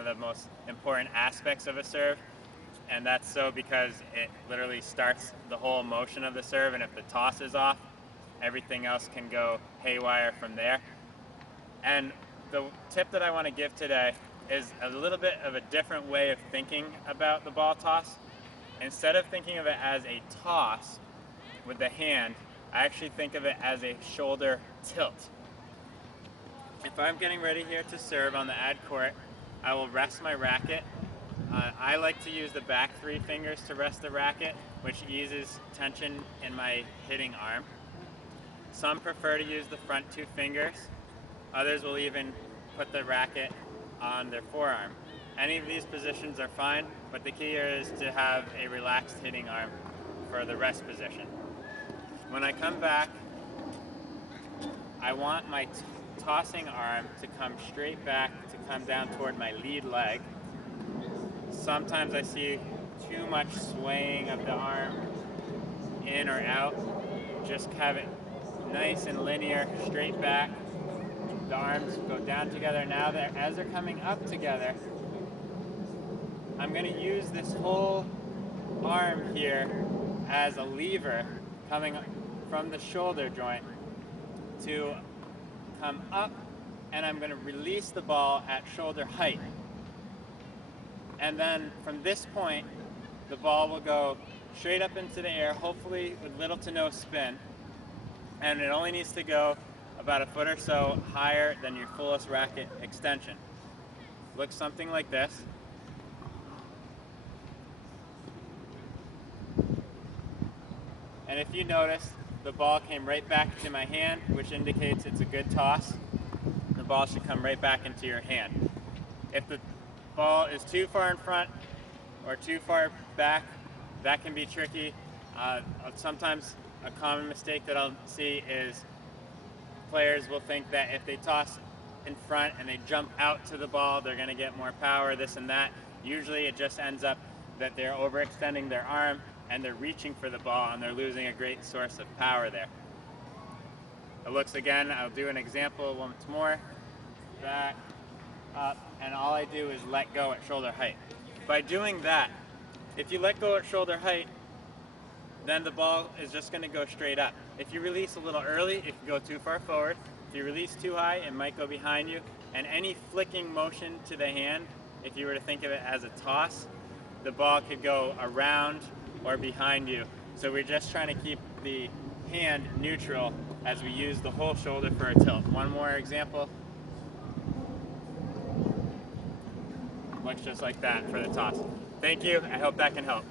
of the most important aspects of a serve, and that's so because it literally starts the whole motion of the serve, and if the toss is off, everything else can go haywire from there. And the tip that I want to give today is a little bit of a different way of thinking about the ball toss. Instead of thinking of it as a toss with the hand, I actually think of it as a shoulder tilt. If I'm getting ready here to serve on the ad court, I will rest my racket. I like to use the back 3 fingers to rest the racket, which eases tension in my hitting arm. Some prefer to use the front 2 fingers. Others will even put the racket on their forearm. Any of these positions are fine, but the key here is to have a relaxed hitting arm for the rest position. When I come back, I want my tossing arm to come straight back, to come down toward my lead leg. Sometimes I see too much swaying of the arm in or out. Just have it nice and linear, straight back. The arms go down together. Now that as they're coming up together, I'm going to use this whole arm here as a lever coming from the shoulder joint to come up, and I'm going to release the ball at shoulder height. And then from this point, the ball will go straight up into the air, hopefully with little to no spin. And it only needs to go about a foot or so higher than your fullest racket extension. Looks something like this. And if you notice, the ball came right back to my hand, which indicates it's a good toss. The ball should come right back into your hand. If the ball is too far in front or too far back, that can be tricky. Sometimes a common mistake that I'll see is players will think that if they toss in front and they jump out to the ball, they're going to get more power, this and that. Usually it just ends up that they're overextending their arm and they're reaching for the ball and they're losing a great source of power there. It looks again, I'll do an example once more. Back, up, and all I do is let go at shoulder height. By doing that, if you let go at shoulder height, then the ball is just going to go straight up. If you release a little early, it can go too far forward. If you release too high, it might go behind you. And any flicking motion to the hand, if you were to think of it as a toss, the ball could go around or behind you. So we're just trying to keep the hand neutral as we use the whole shoulder for a tilt. One more example. Looks just like that for the toss. Thank you. I hope that can help.